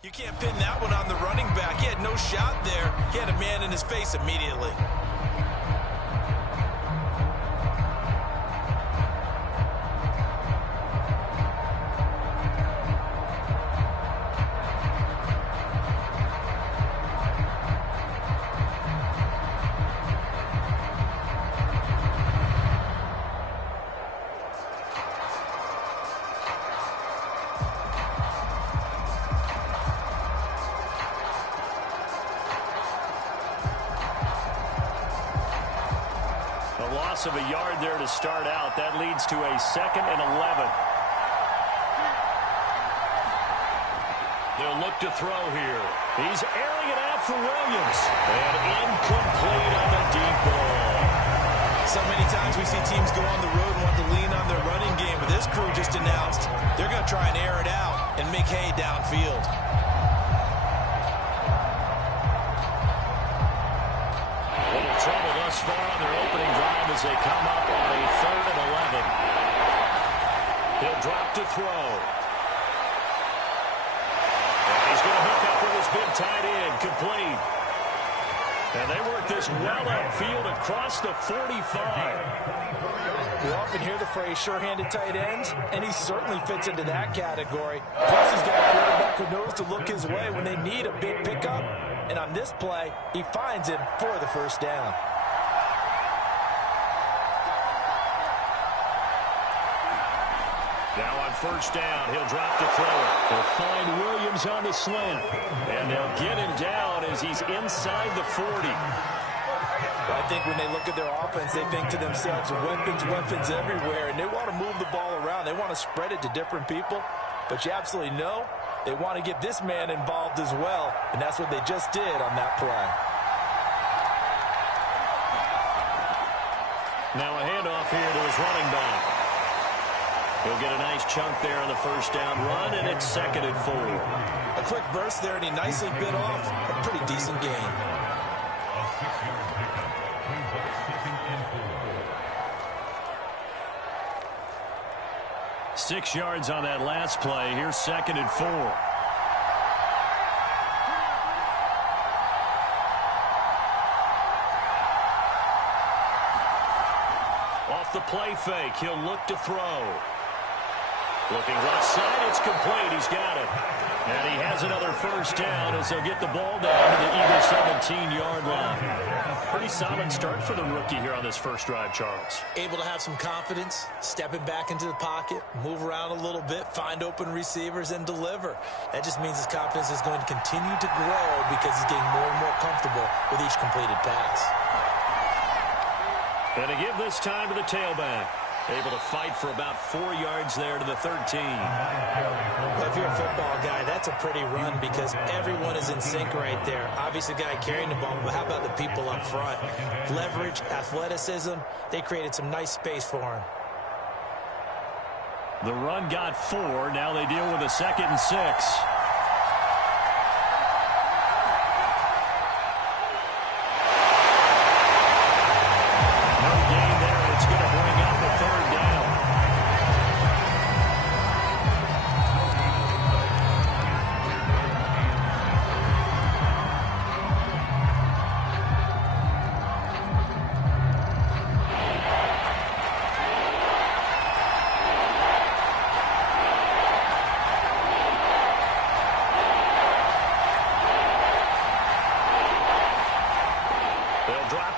You can't pin that one on the running back. He had no shot there. He had a man in his face immediately. Loss of a yard there to start out. That leads to a 2nd and 11. They'll look to throw here. He's airing it out for Williams. And incomplete on the deep ball. So many times we see teams go on the road and want to lean on their running game, but this crew just announced they're going to try and air it out and make hay downfield. Trouble thus far on their opening drive as they come up on a 3rd and 11. He'll drop to throw. And he's going to hook up with his big tight end, complete. And they work this well upfield across the 45. We often hear the phrase sure-handed tight ends, and he certainly fits into that category. Plus, he's got a quarterback who knows to look his way when they need a big pickup. And on this play, he finds him for the first down. Now on first down, he'll drop to throw it. They'll find Williams on the slant. And they'll get him down as he's inside the 40. I think when they look at their offense, they think to themselves, weapons everywhere. And they want to move the ball around. They want to spread it to different people. But you absolutely know they want to get this man involved as well, and that's what they just did on that play. Now a handoff here to his running back. He'll get a nice chunk there on the first down run, and it's 2nd and 4. A quick burst there, and he nicely bit off a pretty decent gain. Six yards on that last play. Here's 2nd and 4. Off the play fake, he'll look to throw. Looking left side, it's complete. He's got it. And he has another first down as they'll get the ball down to the Eagle 17-yard line. Pretty solid start for the rookie here on this first drive, Charles. Able to have some confidence, stepping back into the pocket, move around a little bit, find open receivers, and deliver. That just means his confidence is going to continue to grow because he's getting more and more comfortable with each completed pass. And to give this time to the tailback. Able to fight for about 4 yards there to the 13. Well, if you're a football guy, that's a pretty run because everyone is in sync right there. Obviously, the guy carrying the ball, but how about the people up front? Leverage, athleticism, they created some nice space for him. The run got 4. Now they deal with a 2nd and 6.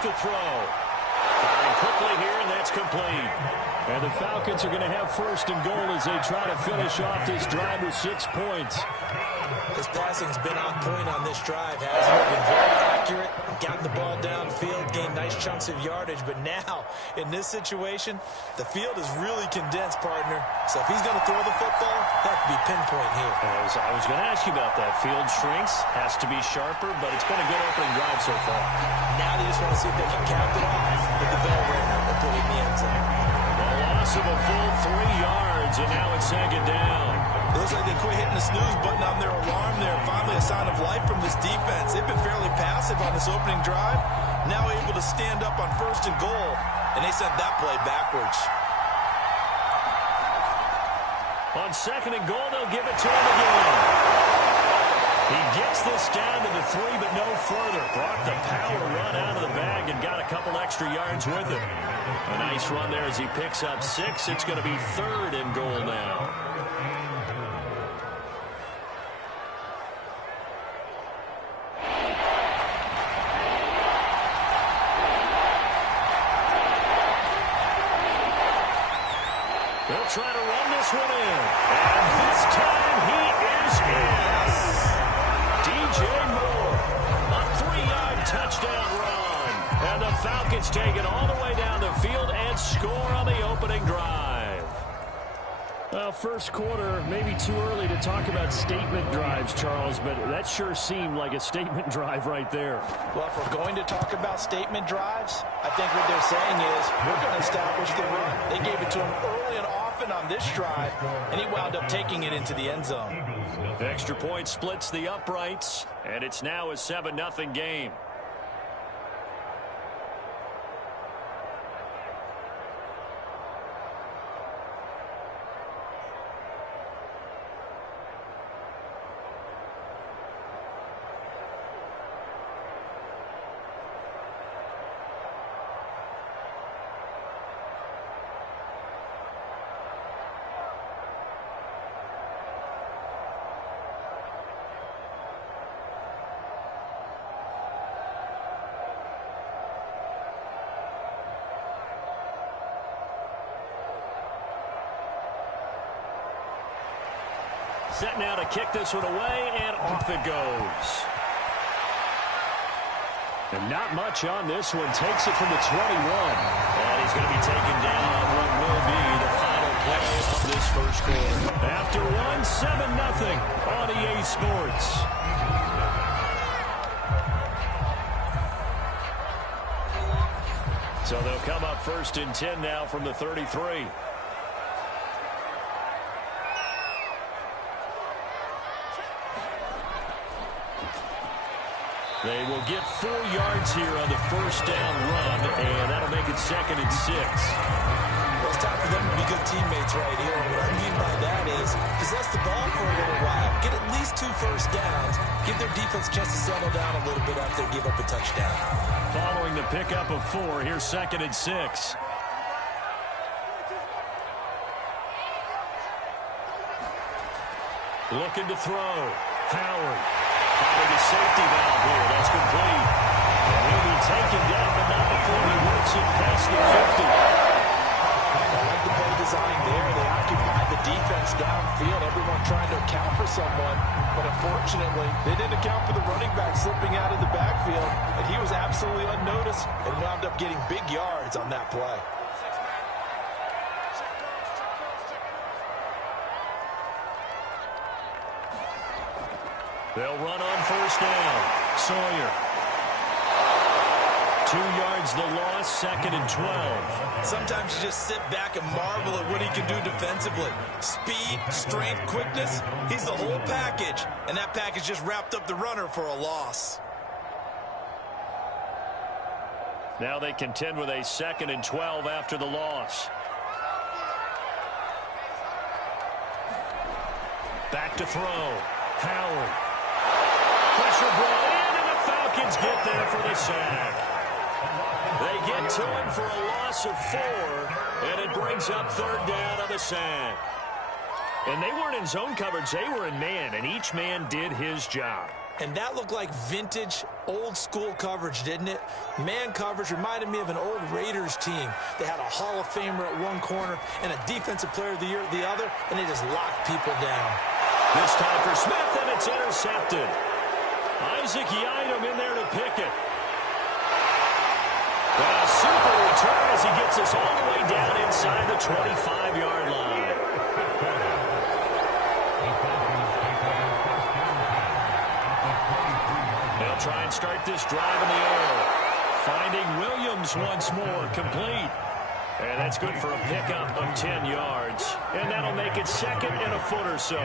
To throw. Firing quickly here, and that's complete. And the Falcons are going to have 1st and goal as they try to finish off this drive with 6 points. His passing's been on point on this drive, hasn't it? Been very accurate, gotten the ball downfield, gained nice chunks of yardage, but now, in this situation, the field is really condensed, partner. So if he's going to throw the football, that could be pinpoint here. I was going to ask you about that. Field shrinks, has to be sharper, but it's been a good opening drive so far. Now they just want to see if they can cap it off with the bell ring and put it in the end zone. A loss of a full 3 yards, and now it's 2nd down. It looks like they quit hitting the snooze button on their alarm there. Finally a sign of life from this defense. They've been fairly passive on this opening drive. Now able to stand up on 1st and goal, and they sent that play backwards. On 2nd and goal, they'll give it to him again. He gets this down to the 3, but no further. Brought the power run out of the bag and got a couple extra yards with it. A nice run there as he picks up 6. It's going to be 3rd and goal now. They'll try to run this one in. And this time he is in. DJ Moore, a 3-yard touchdown run. And the Falcons take it all the way down the field and score on the opening drive. Well, first quarter, maybe too early to talk about statement drives, Charles, but that sure seemed like a statement drive right there. Well, if we're going to talk about statement drives, I think what they're saying is we're going to establish the run. They gave it to him early and often on this drive, and he wound up taking it into the end zone. The extra point splits the uprights, and it's now a 7-0 game. Set now to kick this one away, and off it goes. And not much on this one. Takes it from the 21. And he's going to be taken down on what will be the final play of this first quarter. After 7-0 on EA Sports. So they'll come up 1st and 10 now from the 33. They will get 4 yards here on the first down run, and that'll make it 2nd and 6. Well, it's time for them to be good teammates right here. And what I mean by that is possess the ball for a little while, get at least 2 first downs, give their defense a chance to settle down a little bit after they give up a touchdown. Following the pickup of 4, here's 2nd and 6. Looking to throw. Howard. Finding a safety valve here. That's complete. And he'll be taken down, but not before he works it past the 50. I like the play design there. They occupied the defense downfield. Everyone trying to account for someone. But unfortunately, they didn't account for the running back slipping out of the backfield. And he was absolutely unnoticed and wound up getting big yards on that play. They'll run on first down. Sawyer. 2 yards the loss, 2nd and 12. Sometimes you just sit back and marvel at what he can do defensively. Speed, strength, quickness, he's the whole package. And that package just wrapped up the runner for a loss. Now they contend with a 2nd and 12 after the loss. Back to throw. Howard. Pressure brought in, and the Falcons get there for the sack. They get to him for a loss of 4, and it brings up 3rd down on the sack. And they weren't in zone coverage. They were in man, and each man did his job. And that looked like vintage, old-school coverage, didn't it? Man coverage reminded me of an old Raiders team. They had a Hall of Famer at one corner and a Defensive Player of the Year at the other, and they just locked people down. This time for Smith, and it's intercepted. Isaac Yiadom in there to pick it. And a super return as he gets us all the way down inside the 25-yard line. They'll try and start this drive in the air. Finding Williams once more, complete. And that's good for a pickup of 10 yards. And that'll make it 2nd and a foot or so.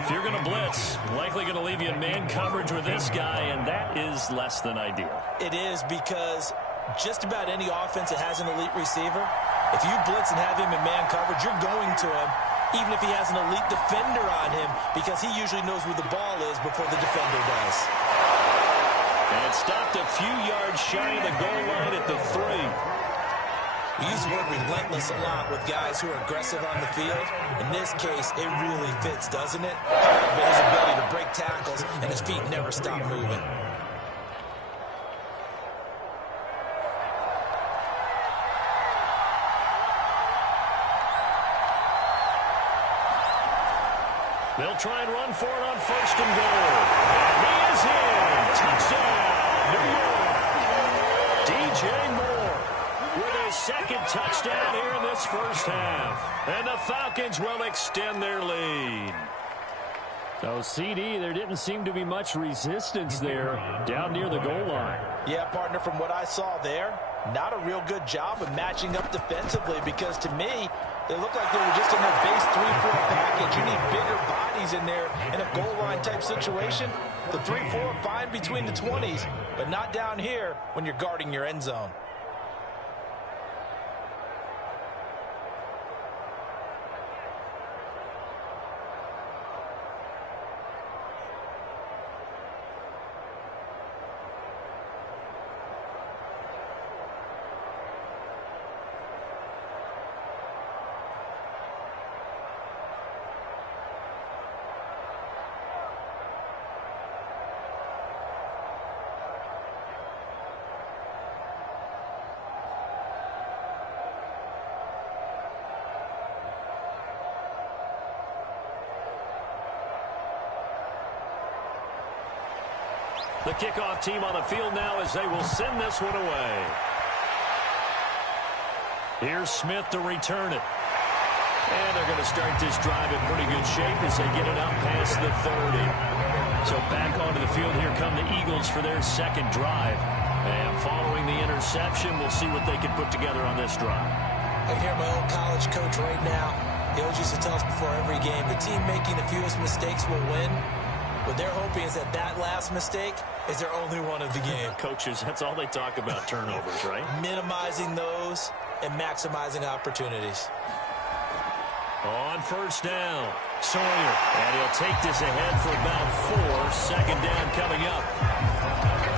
If you're going to blitz, likely going to leave you in man coverage with this guy, and that is less than ideal. It is, because just about any offense that has an elite receiver, if you blitz and have him in man coverage, you're going to him. even if he has an elite defender on him, because he usually knows where the ball is before the defender does. And it stopped a few yards shy of the goal line at the 3. We use the word relentless a lot with guys who are aggressive on the field. In this case, it really fits, doesn't it? His ability to break tackles, and his feet never stop moving. They'll try and run for it on 1st and goal. And he is in. Touchdown, New York. DJ Moore with his 2nd touchdown here in this first half. And the Falcons will extend their lead. So, CD, there didn't seem to be much resistance there down near the goal line. Yeah, partner, from what I saw there, not a real good job of matching up defensively, because to me, they look like they were just in their base 3-4 package. You need bigger bodies in there in a goal line type situation. The 3-4 fine between the 20s, but not down here when you're guarding your end zone. The kickoff team on the field now as they will send this one away. Here's Smith to return it. And they're going to start this drive in pretty good shape as they get it out past the 30. So back onto the field, here come the Eagles for their 2nd drive. And following the interception, we'll see what they can put together on this drive. I hear my old college coach right now. He always used to tell us before every game, the team making the fewest mistakes will win. What they're hoping is that that last mistake is their only one of the game. Coaches, that's all they talk about, turnovers, right? Minimizing those and maximizing opportunities. On 1st down, Sawyer. And he'll take this ahead for about 4. 2nd down coming up.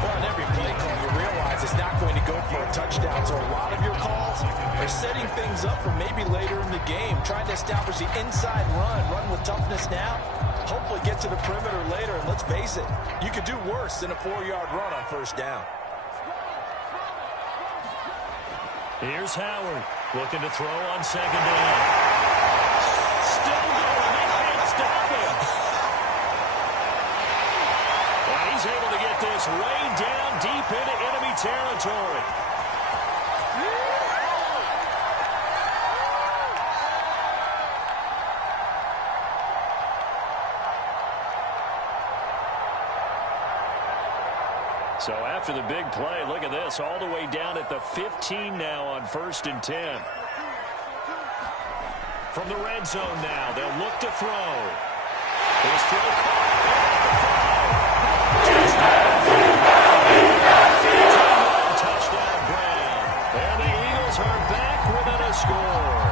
Well, on every play call, you realize it's not going to go for a touchdown. So a lot of your calls are setting things up for maybe later in the game, trying to establish the inside run with toughness now. Hopefully get to the perimeter later, and let's face it, you could do worse than a 4-yard run on 1st down. Here's Howard looking to throw on 2nd down. Still going. They can't stop him. And he's able to get this way down deep into enemy territory. So after the big play, look at this, all the way down at the 15 now on 1st and 10. From the red zone now, they'll look to throw. His throw caught. Touchdown Brown. And the Eagles are back within a score.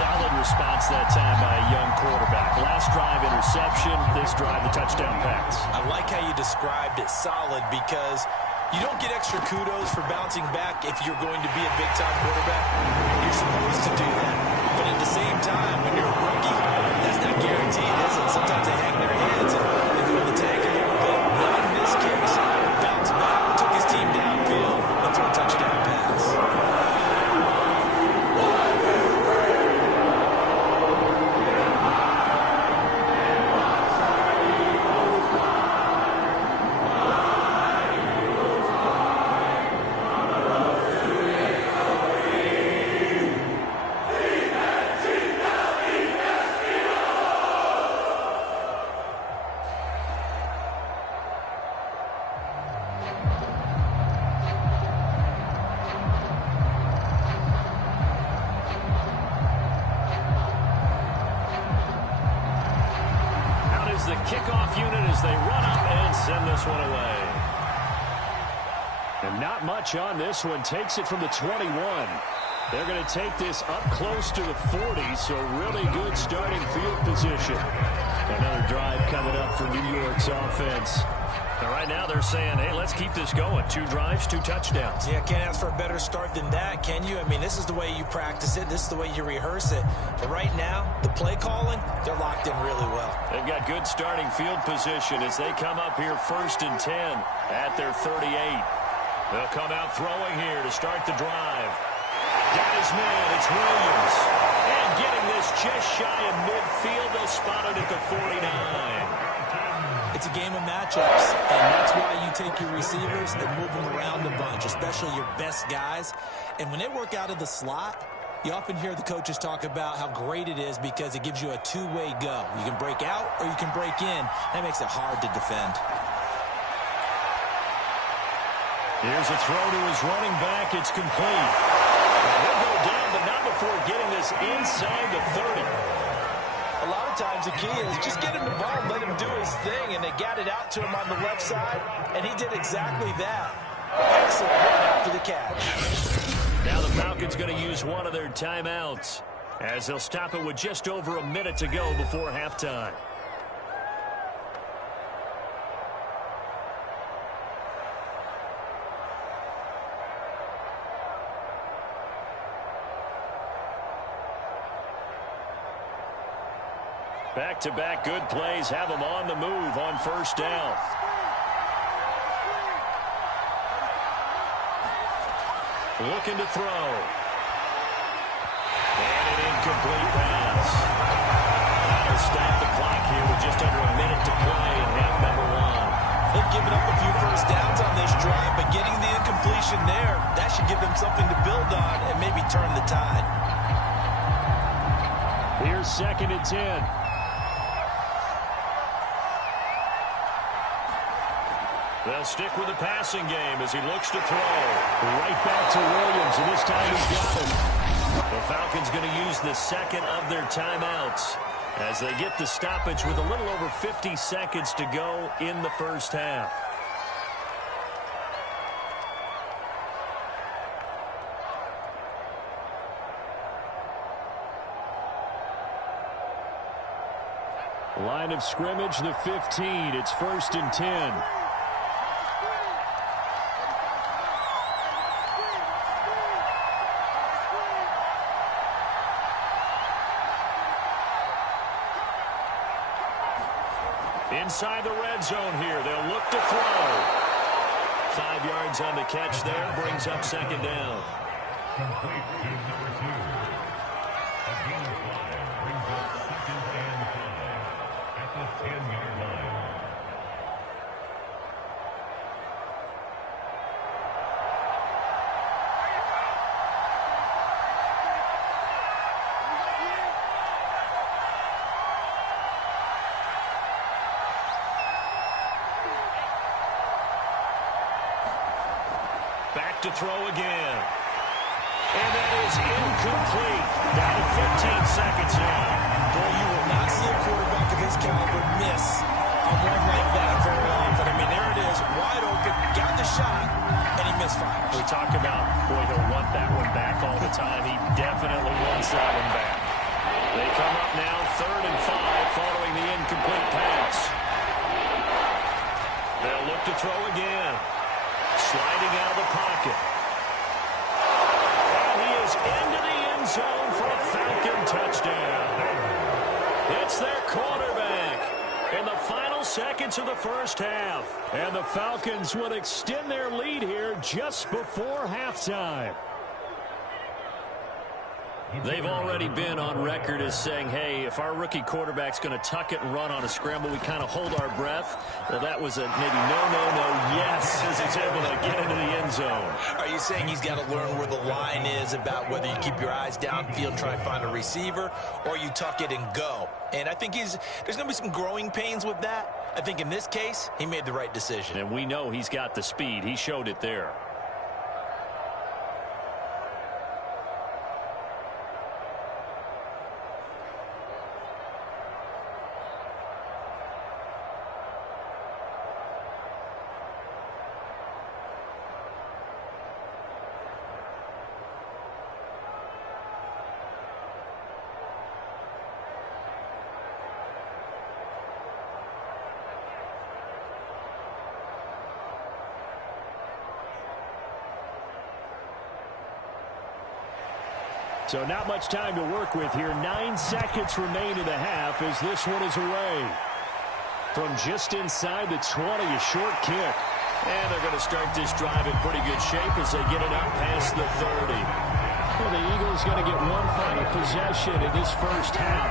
Solid response that time by a young quarterback. Last drive interception, this drive the touchdown pass. I like how you described it, solid, because you don't get extra kudos for bouncing back if you're going to be a big-time quarterback. You're supposed to do that. But at the same time, when you're a rookie, that's not guaranteed, is it? Sometimes they hang their heads and throw the tank a little bit. Not in this case. Bounced back, took his team downfield, and threw a touchdown pass. The kickoff unit as they run up and send this one away. And not much on this one. Takes it from the 21. They're going to take this up close to the 40, so really good starting field position. Another drive coming up for New York's offense. And right now they're saying, hey, let's keep this going. 2 drives, 2 touchdowns. Yeah, can't ask for a better start than that, can you? I mean, this is the way you practice it. This is the way you rehearse it. But right now, the play calling, they're locked in really well. They've got good starting field position as they come up here 1st and 10 at their 38. They'll come out throwing here to start the drive. Got his man, it's Williams. And getting this just shy of midfield, they'll spot it at the 49. It's a game of matchups, and that's why you take your receivers and move them around a bunch, especially your best guys. And when they work out of the slot, you often hear the coaches talk about how great it is because it gives you a two-way go. You can break out or you can break in. That makes it hard to defend. Here's a throw to his running back. It's complete. He'll go down, but not before getting this inside the 30. A lot of times the key is just get him the ball, let him do his thing, and they got it out to him on the left side, and he did exactly that. Excellent run after the catch. Now the Falcons going to use one of their timeouts as they'll stop it with just over a minute to go before halftime. Back-to-back good plays have them on the move on 1st down. Looking to throw. And an incomplete pass. That'll stop the clock here with just under a minute to play in half number 1. They've given up a few first downs on this drive, but getting the incompletion there, that should give them something to build on and maybe turn the tide. Here's 2nd and 10. They'll stick with the passing game as he looks to throw. Right back to Williams, and this time he's got it. The Falcons going to use the 2nd of their timeouts as they get the stoppage with a little over 50 seconds to go in the 1st half. Line of scrimmage, the 15. It's 1st and 10. Inside the red zone here, they'll look to throw. 5 yards on the catch there, brings up 2nd down. Complete to number 2. A gain of 5 brings up 2nd and 5 at the 10-yard line. Back to throw again. And that is incomplete. Down to 15 seconds now. Boy, you will not see a quarterback of his caliber miss on one like that very often. I mean, there it is, wide open, got the shot, and he misfires. We talk about, boy, he'll want that one back all the time. He definitely wants that one back. They come up now 3rd and 5 following the incomplete pass. They'll look to throw again. Sliding out of the pocket. And he is into the end zone for a Falcon touchdown. It's their quarterback in the final seconds of the 1st half. And the Falcons would extend their lead here just before halftime. They've already been on record as saying, hey, if our rookie quarterback's going to tuck it and run on a scramble, we kind of hold our breath. Well, that was a maybe no, yes, as he's able to get into the end zone. Are you saying he's got to learn where the line is about whether you keep your eyes downfield, try and find a receiver, or you tuck it and go? And I think there's going to be some growing pains with that. I think in this case, he made the right decision. And we know he's got the speed. He showed it there. So not much time to work with here. 9 seconds remain in the half as this one is away. From just inside the 20, a short kick. And they're going to start this drive in pretty good shape as they get it up past the 30. Well, the Eagles going to get one final possession in this first half.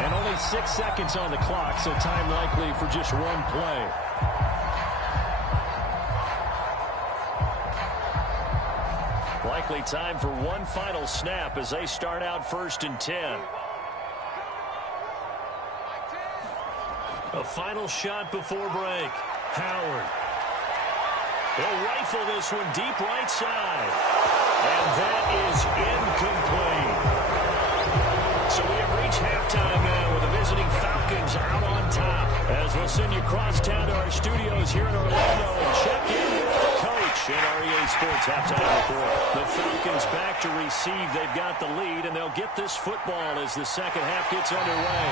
And only 6 seconds on the clock, so time likely for just one play. Likely time for one final snap as they start out 1st and 10. A final shot before break. Howard. He'll rifle this one deep right side. And that is incomplete. So we have reached halftime now with the visiting Falcons out on top. As we'll send you cross town to our studios here in Orlando and check in with the coach in our EA Sports halftime report. The Falcons back to receive. They've got the lead, and they'll get this football as the second half gets underway.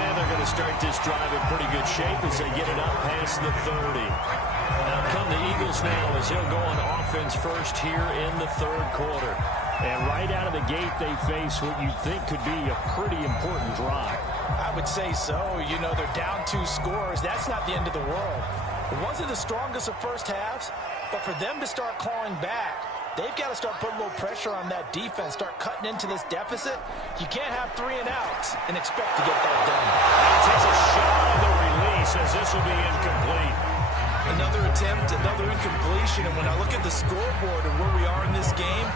And they're going to start this drive in pretty good shape as they get it up past the 30. Now come the Eagles now as he'll go on offense first here in the third quarter. And right out of the gate, they face what you think could be a pretty important drive. I would say so. You know, they're down 2 scores. That's not the end of the world. It wasn't the strongest of first halves, but for them to start clawing back, they've got to start putting a little pressure on that defense, start cutting into this deficit. You can't have 3 and outs and expect to get that done. He takes a shot on the release as this will be incomplete. Another attempt, another incompletion, and when I look at the scoreboard and where we are in this game,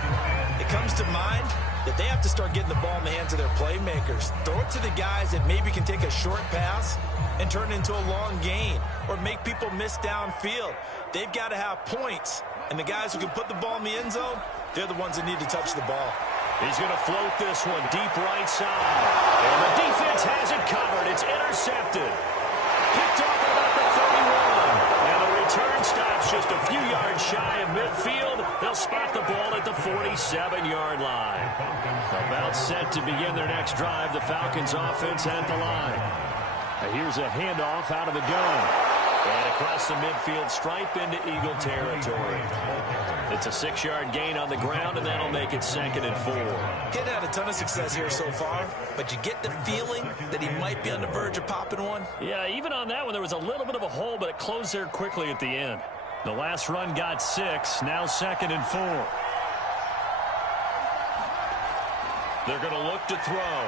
it comes to mind that they have to start getting the ball in the hands of their playmakers. Throw it to the guys that maybe can take a short pass and turn it into a long gain or make people miss downfield. They've got to have points, and the guys who can put the ball in the end zone, they're the ones that need to touch the ball. He's going to float this one deep right side. And the defense has it covered. It's intercepted. Picked off at about the 31. And the return stops just a few yards shy of midfield. They'll spot the ball at the 47-yard line. About set to begin their next drive. The Falcons offense at the line. Now here's a handoff out of the gun. And across the midfield stripe into Eagle territory. It's a 6-yard gain on the ground, and that'll make it 2nd and 4. He's had a ton of success here so far, but you get the feeling that he might be on the verge of popping one. Yeah, even on that one, there was a little bit of a hole, but it closed there quickly at the end. The last run got 6, now 2nd and 4. They're going to look to throw.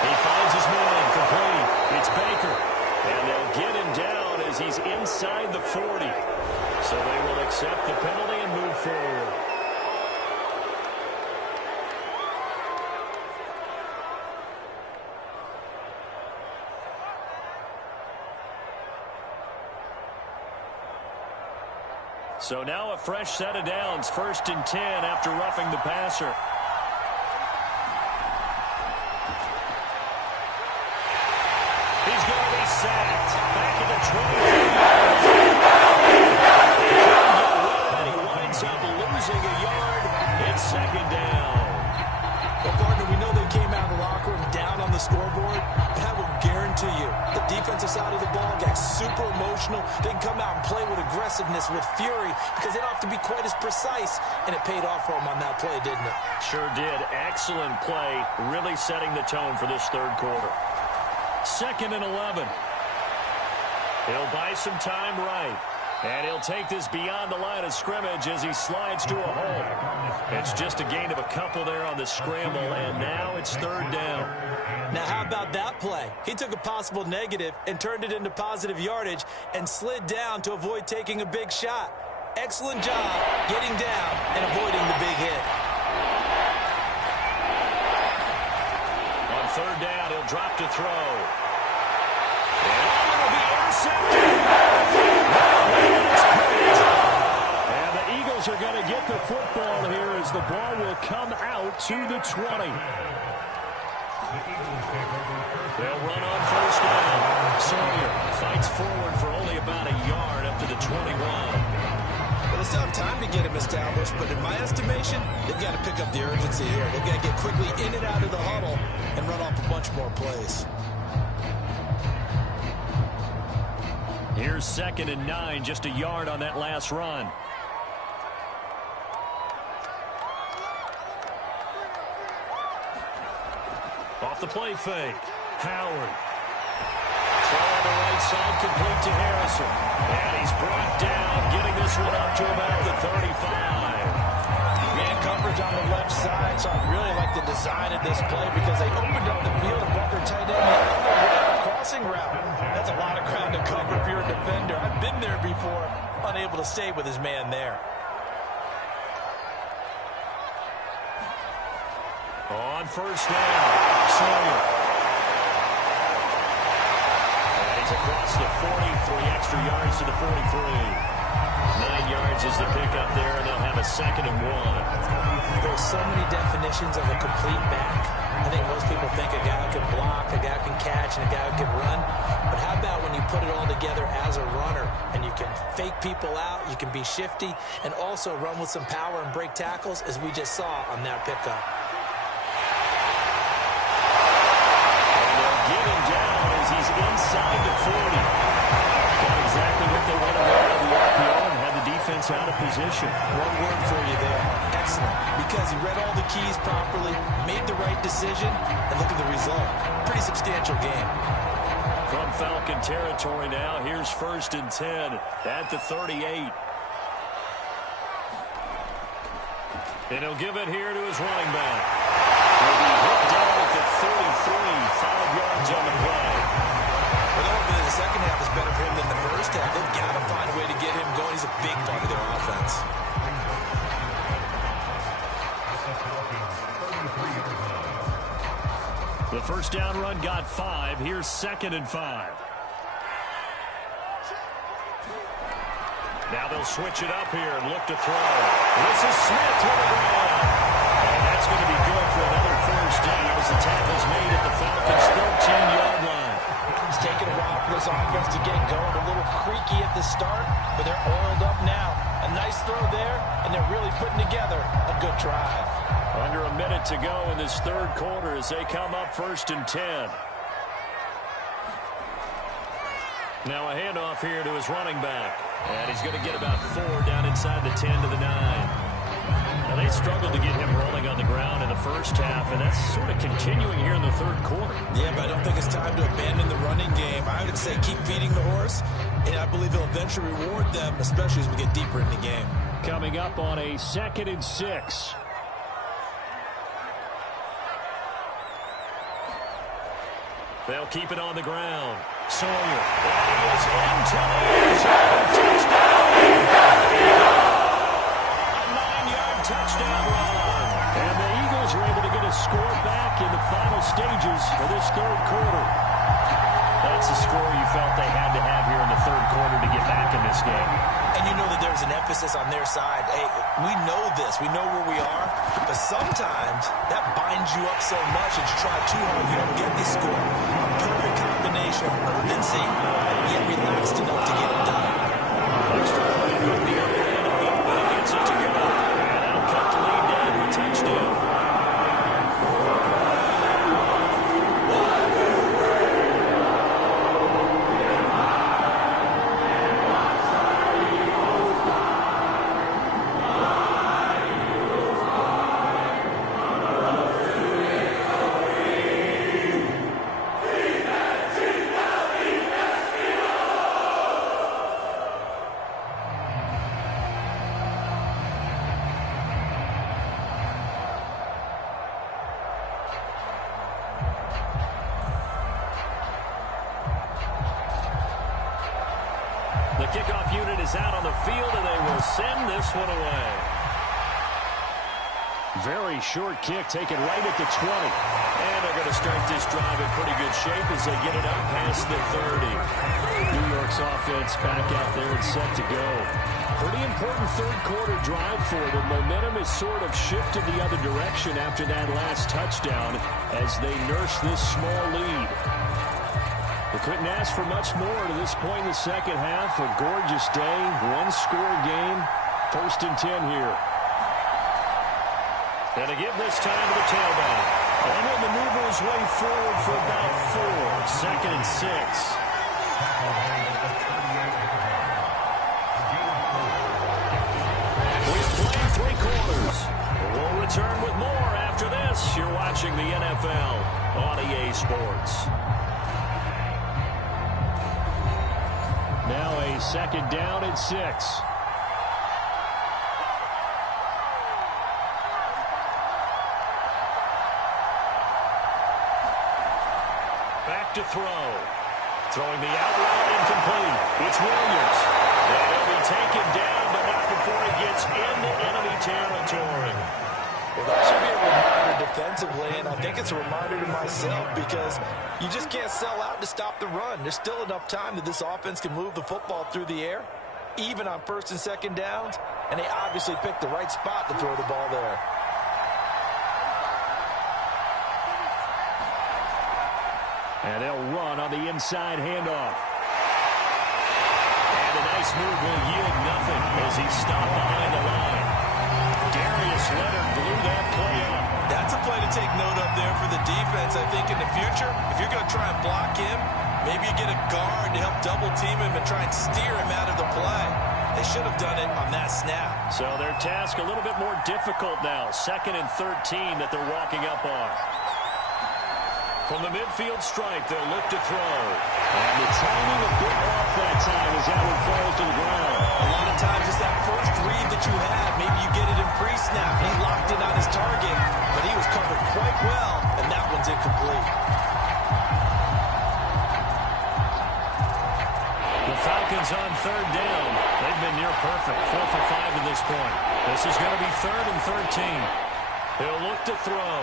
He finds his man, complete. It's Baker. And they'll get him down as he's inside the 40. So they will accept the penalty and move forward. So now a fresh set of downs, 1st and 10 after roughing the passer. He's going to be sacked. Back at the 20. He winds up losing a yard. It's 2nd down. Well, partner, we know they came out of the locker room down on the scoreboard, but I will guarantee you the defensive side of the ball got super emotional. They can come out and play with aggressiveness, with fury, because they don't have to be quite as precise, and it paid off for them on that play, didn't it? Sure did. Excellent play, really setting the tone for this third quarter. 2nd and 11. He'll buy some time right. And he'll take this beyond the line of scrimmage as he slides to a hole. It's just a gain of a couple there on the scramble, and now it's 3rd down. Now, how about that play? He took a possible negative and turned it into positive yardage and slid down to avoid taking a big shot. Excellent job getting down and avoiding the big hit. On 3rd down, he'll drop to throw. And it'll be intercepted. And the Eagles are going to get the football here as the ball will come out to the 20. They'll run on 1st down. Sawyer fights forward for only about a yard up to the 21. Well, they still have time to get him established, but in my estimation, they've got to pick up the urgency here. They've got to get quickly in and out of the huddle and run off a bunch more plays. Here's 2nd and 9, just a yard on that last run. Off the play fake. Howard. Throw on the right side, complete to Harrison. And he's brought down, getting this one up to about the 35. Man coverage on the left side, so I really like the design of this play because they opened up the field and brought their tight end the other way on a crossing route. That's a lot of ground to cover if you're a defender. I've been there before, unable to stay with his man there. On first down, Sawyer. And he's across the 40, 3 extra yards to the 43. 9 yards is the pickup there, and they'll have a 2nd and 1. There's so many definitions of a complete back. I think most people think a guy who can block, a guy who can catch, and a guy who can run. But how about when you put it all together as a runner, and you can fake people out, you can be shifty, and also run with some power and break tackles, as we just saw on that pickup. And they'll get him down as he's inside the 40. Got exactly what they wanted out of the RPO and had the defense out of position. One word for you there. Excellent. Because he read all the keys properly, made the right decision, and look at the result. Pretty substantial game. From Falcon territory now, here's 1st and 10 at the 38. And he'll give it here to his running back. He'll be hit down at the 33, 5 yards on the play. Well, that would be the second half is better for him than the first half. They've got to find a way to get him going. He's a big part of their offense. The first down run got 5. Here's 2nd and 5. Now they'll switch it up here and look to throw. This is Smith with a run. And that's going to be good for another first down as the tackle's made at the Falcons' 13-yard line. It's taking a while for this offense to get going. A little creaky at the start, but they're oiled up now. A nice throw there, and they're really putting together a good drive. Under a minute to go in this 3rd quarter as they come up 1st and 10. Now a handoff here to his running back. And he's going to get about 4 down inside the 10 to the 9. Now they struggled to get him rolling on the ground in the first half, and that's sort of continuing here in the 3rd quarter. Yeah, but I don't think it's time to abandon the running game. I would say keep feeding the horse, and I believe he'll eventually reward them, especially as we get deeper in the game. Coming up on a 2nd and 6. They'll keep it on the ground. Sawyer. And he is into the end zone. Touchdown. A 9-yard touchdown run. And the Eagles are able to get a score back in the final stages of this 3rd quarter. That's the score you felt they had to have here in the 3rd quarter to get back in this game. And you know that there's an emphasis on their side. Hey, we know this. We know where we are. But sometimes that binds you up so much that you try too hard, you don't get the score. A perfect combination of urgency, yet relaxed enough to get it done. Extra play from the other end, and Goodwin gets it to go. And that'll cut the lead down to a touchdown. The kickoff unit is out on the field, and they will send this one away. Very short kick, taken right at the 20. And they're going to start this drive in pretty good shape as they get it up past the 30. New York's offense back out there and set to go. Pretty important 3rd quarter drive for them. Momentum has sort of shifted the other direction after that last touchdown as they nurse this small lead. They couldn't ask for much more to this point in the 2nd half. A gorgeous day, 1-score game, 1st and 10 here. And to give this time to the tailback. And he'll maneuver his way forward for about 4. 2nd and 6. We've played 3 quarters. We'll return with more after this minutes. You're watching the NFL on EA Sports. Now a second down and 6. Back to throw. Throwing the out route incomplete. It's Williams. And he'll be taken down, but not before he gets into enemy territory. Well, that should be a reminder defensively, and I think it's a reminder to myself because you just can't sell out to stop the run. There's still enough time that this offense can move the football through the air, even on first and second downs, and they obviously picked the right spot to throw the ball there. And they'll run on the inside handoff. And a nice move will yield nothing as he's stopped behind the line. Darius Leonard blew that play up. That's a play to take note of there for the defense. I think in the future, if you're going to try and block him, maybe you get a guard to help double team him and try and steer him out of the play. They should have done it on that snap. So their task a little bit more difficult now. 2nd and 13 that they're walking up on. From the midfield stripe, they'll look to throw. And the timing a bit off that time as that one falls to the ground. A lot of times it's that first read that you have. Maybe you get it in pre-snap. He locked in on his target, but he was covered quite well, and that one's incomplete. The Falcons on 3rd down. They've been near perfect. 4 for 5 at this point. This is going to be 3rd and 13. He'll look to throw.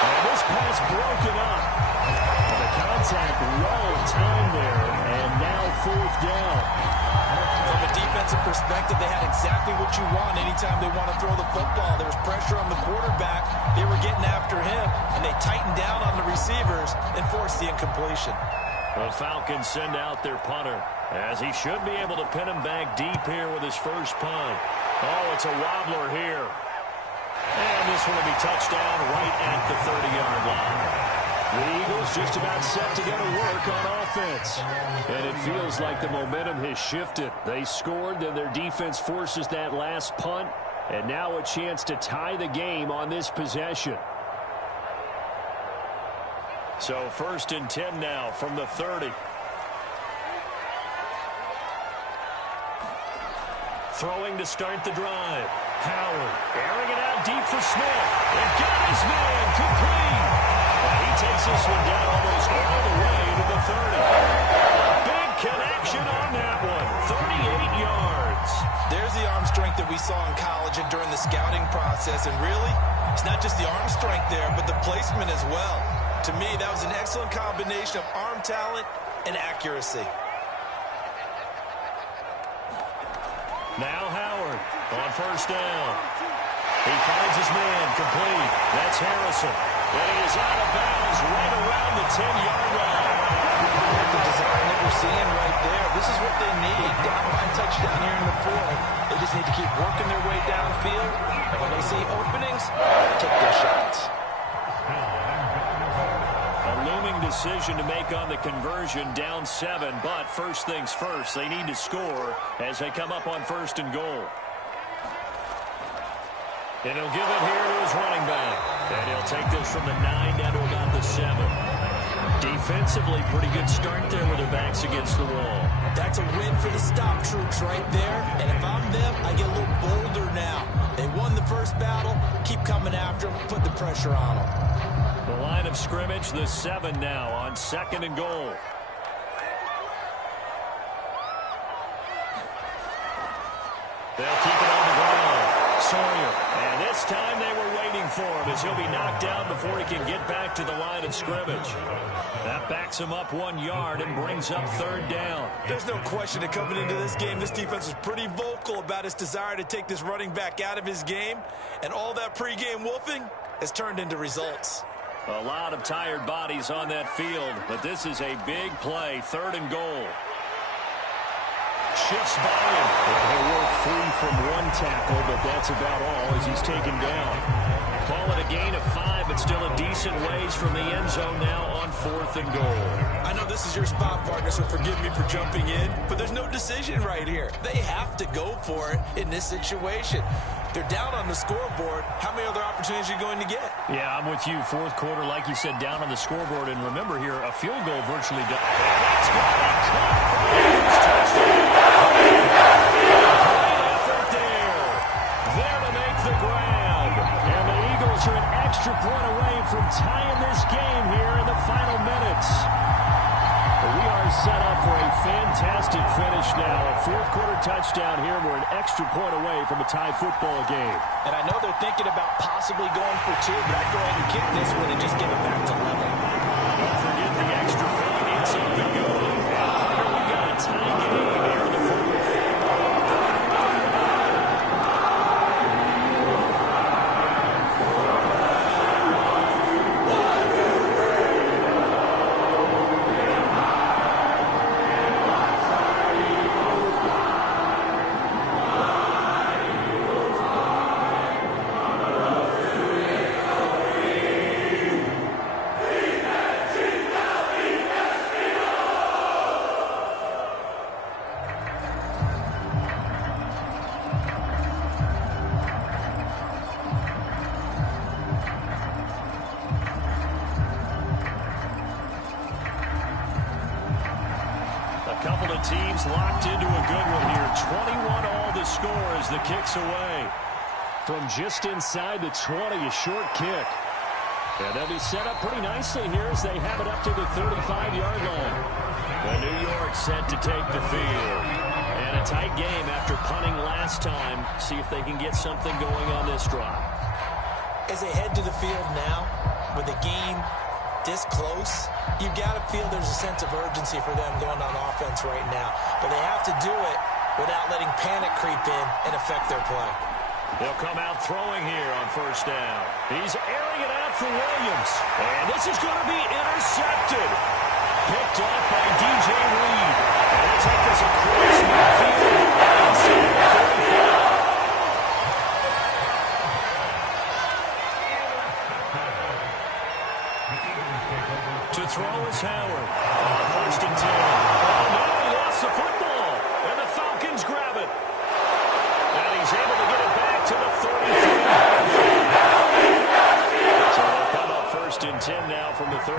And this pass broken up. And the contact well timed there, and now 4th down. From a defensive perspective, they had exactly what you want anytime they want to throw the football. There was pressure on the quarterback. They were getting after him, and they tightened down on the receivers and forced the incompletion. The Falcons send out their punter, as he should be able to pin him back deep here with his first punt. Oh, it's a wobbler here. And this one will be touchdown right at the 30-yard line. The Eagles just about set to go to work on offense. And it feels like the momentum has shifted. They scored, then their defense forces that last punt. And now a chance to tie the game on this possession. So 1st and 10 now from the 30. Throwing to start the drive. Howard airing it out deep for Smith. And got his man complete. And he takes this one down almost all the way to the 30. Big connection on that one. 38 yards. There's the arm strength that we saw in college and during the scouting process. And really, it's not just the arm strength there, but the placement as well. To me, that was an excellent combination of arm talent and accuracy. Now Howard on 1st down. He finds his man complete. That's Harrison. And he is out of bounds right around the 10-yard line. The design that we're seeing right there, this is what they need. Down by a touchdown here in the 4th. They just need to keep working their way downfield. And when they see openings, take their shots. A looming decision to make on the conversion, down 7, but first things first, they need to score as they come up on 1st and goal. And he'll give it here to his running back. And he'll take this from the 9 down to about the 7. Defensively, pretty good start there with their backs against the wall. That's a win for the stop troops right there. And if I'm them, I get a little bolder now. They won the first battle. Keep coming after them. Put the pressure on them. The line of scrimmage, the 7 now on 2nd and goal. They'll keep it on the ground. Sawyer. And this time they were waiting for him as he'll be knocked down before he can get back to the line of scrimmage. That backs him up 1 yard and brings up 3rd down. There's no question that coming into this game, this defense was pretty vocal about its desire to take this running back out of his game. And all that pregame wolfing has turned into results. A lot of tired bodies on that field, but this is a big play, 3rd and goal. Shifts by him. He'll work free from one tackle, but that's about all as he's taken down. Call it a gain of 5, but still a decent ways from the end zone now on 4th and goal. I know this is your spot, partner, so forgive me for jumping in, but there's no decision right here. They have to go for it in this situation. They're down on the scoreboard. How many other opportunities are you going to get? Yeah, I'm with you. Fourth quarter, like you said, down on the scoreboard. And remember here, a field goal virtually done. That's got it. Touchdown. Great effort there. There to make the grab. And the Eagles are an extra point away from tying this game here in the final minutes. We are set up for a fantastic finish now. A fourth-quarter touchdown here. We're an extra point away from a tie football game. And I know they're thinking about possibly going for two, but I'd go ahead and kick this one and just get it back to level. Don't forget the extra point. It's up and going. And here we got a tie game here in the fourth. Couple of teams locked into a good one here. 21 all the score as the kick's away. From just inside the 20, a short kick. And they'll be set up pretty nicely here as they have it up to the 35-yard line. The New York set to take the field. And a tight game after punting last time. See if they can get something going on this drive. As they head to the field now, with the game this close, you've got to feel there's a sense of urgency for them going on offense right now. But they have to do it without letting panic creep in and affect their play. They'll come out throwing here on first down. He's airing it out for Williams. And this is going to be intercepted. Picked off by DJ Reed. And he'll take this across midfield. Inside the 35. To throw is Howard. First and 10. Oh, no, he lost the football. And the Falcons grab it. And he's able to get it back to the 33. So they'll come up first and 10 now from the 33.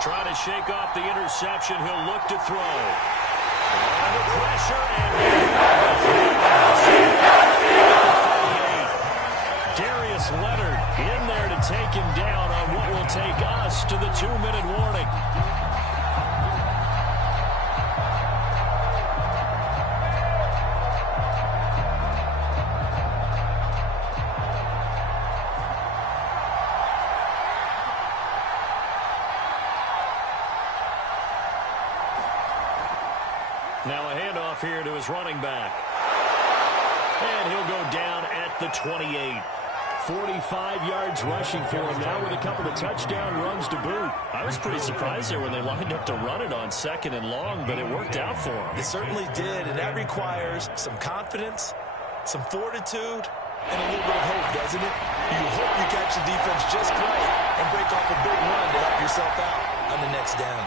Trying to shake off the interception. He'll look to throw. Under pressure and Darius Leonard in there to take him down on what will take us to the 2-minute warning. Now a handoff here to his running back. And he'll go down at the 28. 45 yards rushing for him now with a couple of touchdown runs to boot. I was pretty surprised there when they lined up to run it on second and long, but it worked out for him. It certainly did, and that requires some confidence, some fortitude, and a little bit of hope, doesn't it? You hope you catch the defense just right and break off a big run to help yourself out on the next down.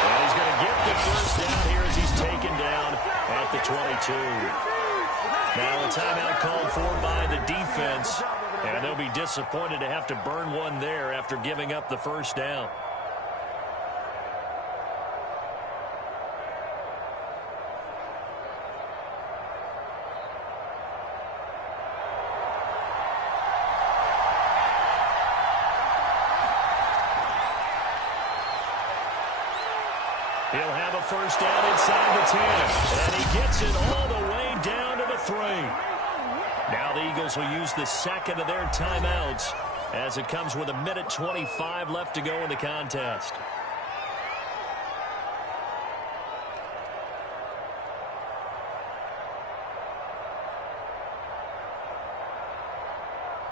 And he's going to get the first down here as he's taken down at the 22. Now a timeout called for by the defense, and they'll be disappointed to have to burn one there after giving up the first down. He'll have a first down inside the 10, and he gets it all the way down to the 3. Now the Eagles will use the second of their timeouts as it comes with 1:25 left to go in the contest.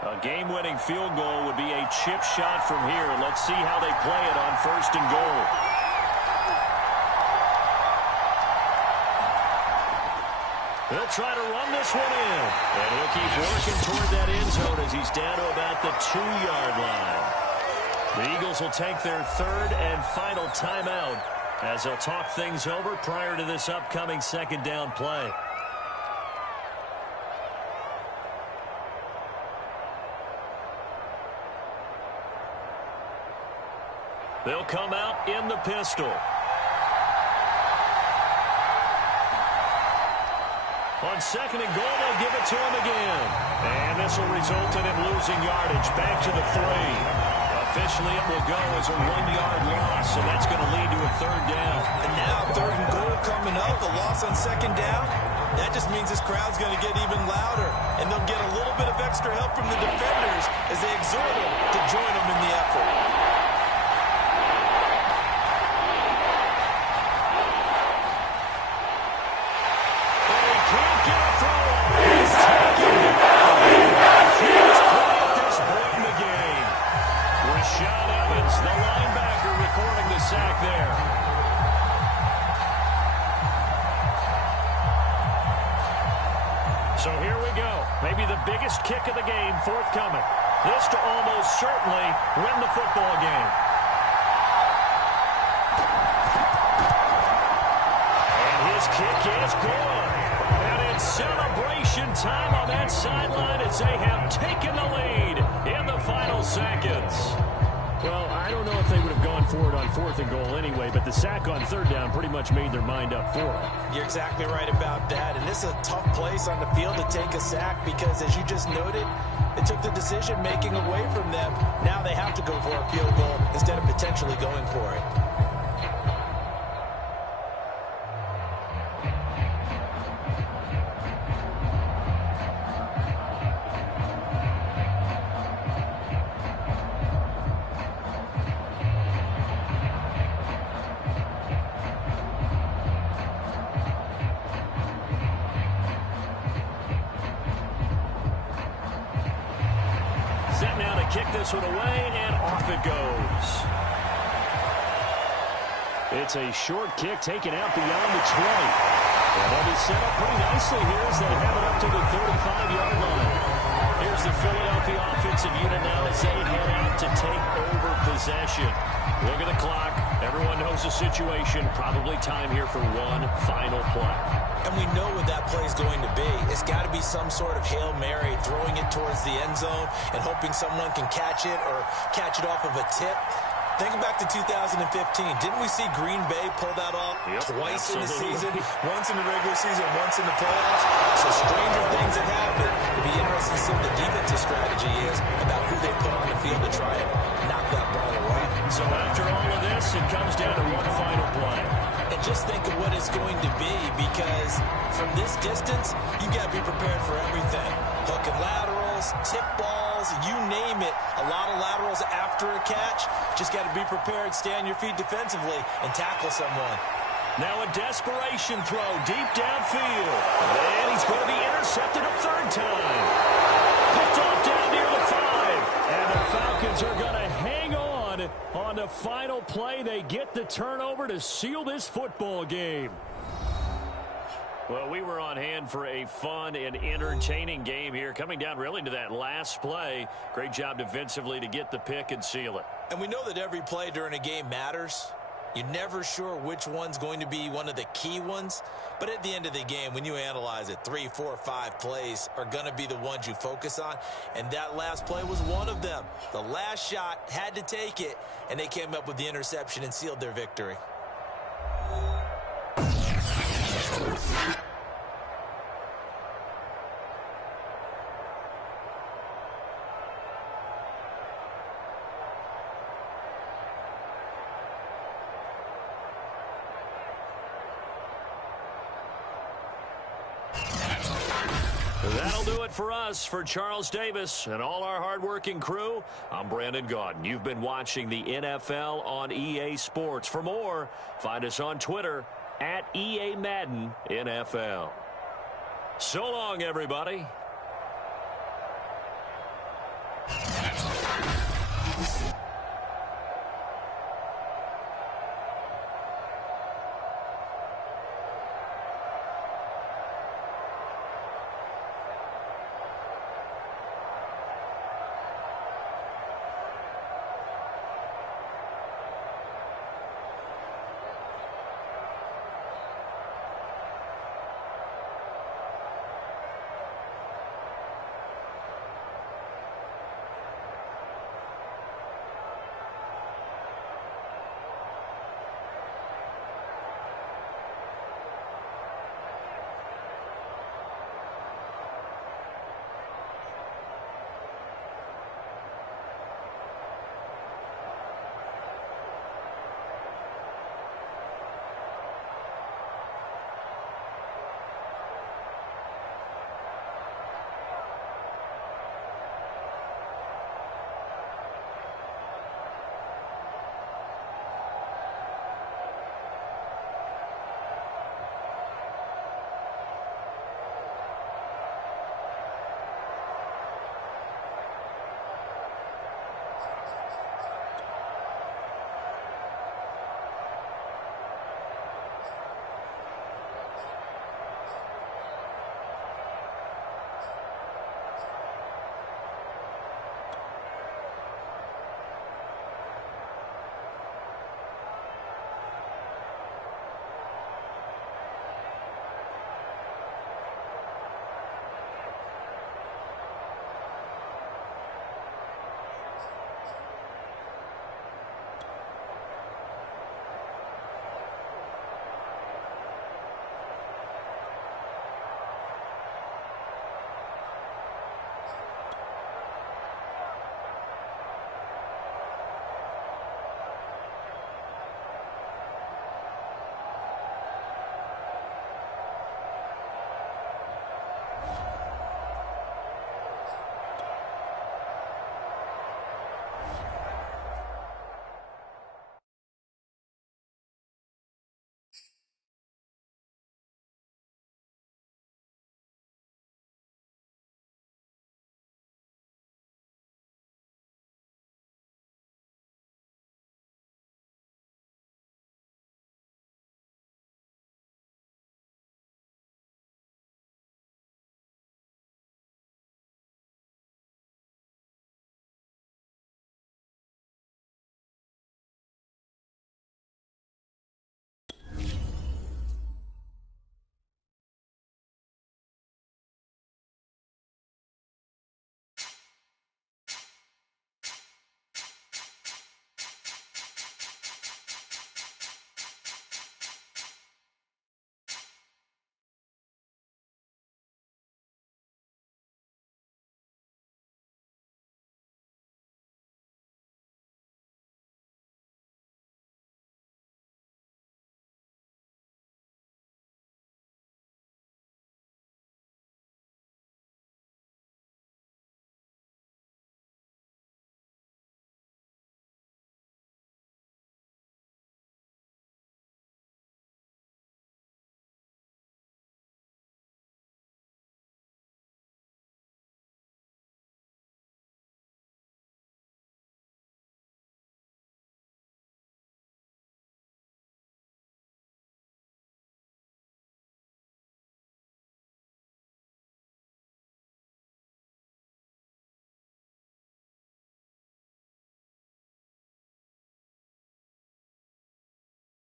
A game-winning field goal would be a chip shot from here. Let's see how they play it on first and goal. They'll try to run this one in. And he'll keep working toward that end zone as he's down to about the 2-yard line. The Eagles will take their third and final timeout as they'll talk things over prior to this upcoming second down play. They'll come out in the pistol. On second and goal, they'll give it to him again. And this will result in him losing yardage. Back to the 3. Officially, it will go as a 1-yard loss, and that's going to lead to a third down. And now third and goal coming up. The loss on second down. That just means this crowd's going to get even louder, and they'll get a little bit of extra help from the defenders as they exhort them to join them in the effort. Sack there. So here we go. Maybe the biggest kick of the game forthcoming. This to almost certainly win the football game. And his kick is good. And it's celebration time on that sideline as they have taken the lead in the final seconds. Well, I don't know if they would have gone for it on fourth and goal anyway, but the sack on third down pretty much made their mind up for it. You're exactly right about that, and this is a tough place on the field to take a sack because, as you just noted, it took the decision-making away from them. Now they have to go for a field goal instead of potentially going for it. Kick this one away, and off it goes. It's a short kick taken out beyond the 20. And they'll be set up pretty nicely here as they have it up to the 35-yard line. Here's the Philadelphia offensive unit now as they head out to take over possession. Look at the clock. Everyone knows the situation. Probably time here for one final play. And we know what that play is going to be. It's got to be some sort of Hail Mary, throwing it towards the end zone and hoping someone can catch it or catch it off of a tip. Think back to 2015. Didn't we see Green Bay pull that off twice in the season? Once in the regular season, once in the playoffs. So stranger things have happened. It'll be interesting to see what the defensive strategy is about who they put on the field to try and knock that ball away. So after all of this, it comes down to one final play. And just think of what it's going to be, because from this distance, you got to be prepared for everything. Hook and laterals, tip balls, you name it. A lot of laterals after a catch. Just got to be prepared, stay on your feet defensively, and tackle someone. Now a desperation throw deep downfield. And he's going to be intercepted a third time. Picked off down near the 5. And the Falcons are going to hang on the final play. They get the turnover to seal this football game. Well, we were on hand for a fun and entertaining game here, coming down really to that last play. Great job defensively to get the pick and seal it. And we know that every play during a game matters. You're never sure which one's going to be one of the key ones. But at the end of the game, when you analyze it, 3, 4, 5 plays are going to be the ones you focus on. And that last play was one of them. The last shot had to take it, and they came up with the interception and sealed their victory. That'll do it for us. For Charles Davis and all our hardworking crew, I'm Brandon Gaudin. You've been watching the NFL on EA Sports. For more, find us on Twitter @EA Madden NFL. So long, everybody.